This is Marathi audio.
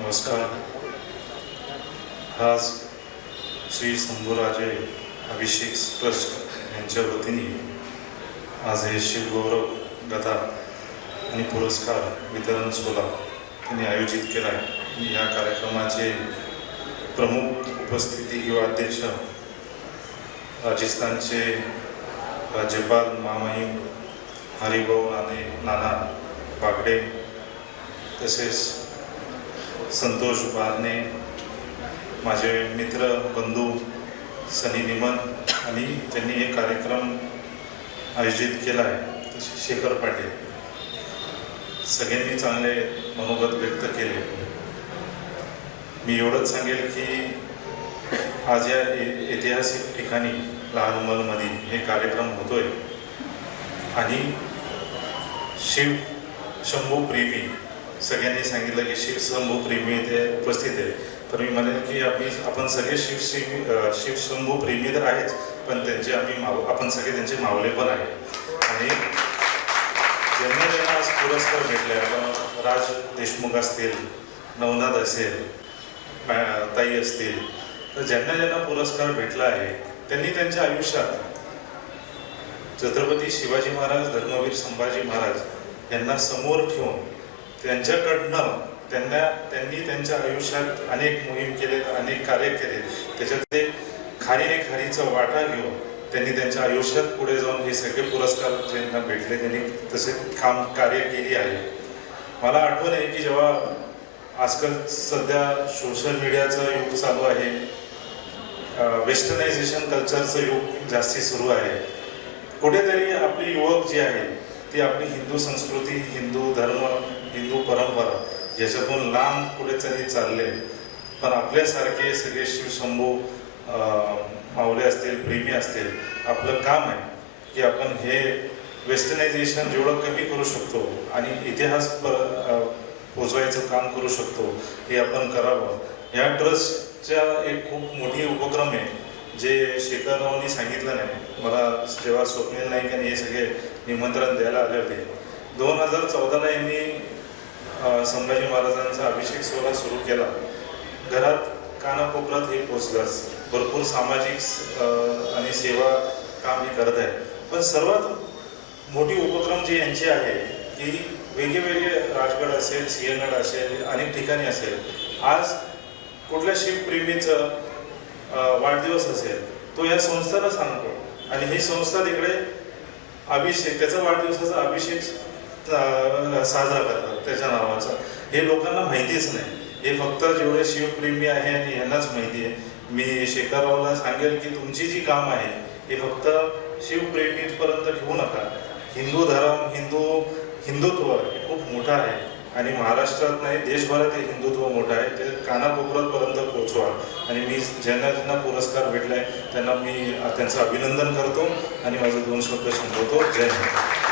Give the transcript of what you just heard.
नमस्कार. आज श्री शंभूराजे अभिषेक ट्रस्ट यांच्या वतीने आज हे शिवगौरव गदा आणि पुरस्कार वितरण सोहळा त्यांनी आयोजित केला आहे. या कार्यक्रमाचे प्रमुख उपस्थिती किंवा अध्यक्ष राजस्थानचे राज्यपाल महामहिम हरिभाऊ नाना बागडे, तसेच संतोष बारणे, माझे मित्र बंधू सनी निमन आणि त्यांनी हे कार्यक्रम आयोजित केला आहे. तसे शेखर पाटील, सगळ्यांनी चांगले मनोगत व्यक्त केले. मी एवढंच सांगेल की आज या ऐतिहासिक ठिकाणी लालमहलमध्ये हे कार्यक्रम होतोय आणि शिव शंभू प्रेमी सगळ्यांनी सांगितलं की शिव शंभू प्रेमी इथे उपस्थित आहे. तर मी म्हणेन की आपण सगळे शिव शंभू प्रेमी तर आहेच, पण त्यांचे आपण सगळे त्यांचे मावले पण आहे. आणि ज्यांना आज पुरस्कार भेटले, राज देशमुख असतील, नवनाथ असेल, ताई असतील, तर ज्यांना पुरस्कार भेटला आहे त्यांनी त्यांच्या आयुष्यात छत्रपती शिवाजी महाराज, धर्मवीर संभाजी महाराज यांना समोर ठेवून त्यांच्याकडनं त्यांनी त्यांच्या आयुष्यात अनेक मोहीम केले, अनेक कार्य केले. त्याच्यातले खारीने खारीचा वाटा घेऊन त्यांनी त्यांच्या आयुष्यात पुढे जाऊन हे सगळे पुरस्कार ज्यांना भेटले त्यांनी तसे कार्य केली आहे. मला आठवण आहे की जेव्हा आजकाल सध्या सोशल मीडियाचं युग चालू आहे, वेस्टर्नायझेशन कल्चरचं युग जास्ती सुरू आहे. कुठेतरी आपली युवक जी आहे ती आपली हिंदू संस्कृती, हिंदू धर्म, हिंदू परंपरा याच्यातून लांब कुठेतरी चालले. पण आपल्यासारखे सगळे शिवशंभू मावले असतील, प्रेमी असतील, आपलं काम आहे की आपण हे वेस्टर्नायझेशन जेवढं कमी करू शकतो आणि इतिहास पोचवायचं काम करू शकतो हे आपण करावं. या ट्रस्टच्या एक खूप मोठी उपक्रम आहे जे शेखररावांनी सांगितलं नाही. मला जेव्हा स्वप्नील नाईक यांनी हे सगळे निमंत्रण द्यायला आले होते, 2014ला यांनी संभाजी महाराजांचा अभिषेक सोहळा सुरू केला. घरात कानाकोपऱ्यात हे पोचलंच. भरपूर सामाजिक आणि सेवा काम हे करत आहे. पण सर्वात मोठी उपक्रम जी यांची आहे की वेगवेगळे राजगड असेल, सिंहगड असेल, अनेक ठिकाणी असेल, आज कुठल्या शिवप्रेमीचं वाढदिवस असेल तो या संस्थेला सांगतो आणि ही संस्था तिकडे अभिषेक, त्याचा वाढदिवसाचा अभिषेक साजरा करतात त्याच्या नावाचा. हे लोकांना माहितीच नाही. हे फक्त जेवढे शिवप्रेमी आहे आणि यांनाच माहिती आहे. मी शेखररावला सांगेल की तुमची जी काम आहे हे फक्त शिवप्रेमीपर्यंत ठेवू नका. हिंदू धर्म, हिंदुत्व हे खूप मोठं आहे आणि महाराष्ट्रात नाही देशभरात हे हिंदुत्व मोठं आहे. ते कानाकोपऱ्यापर्यंत पोचवा. आणि मी ज्यांना पुरस्कार भेटलाय त्यांना मी त्यांचं अभिनंदन करतो आणि माझे 2 शब्द संपवतो. जय हिंद.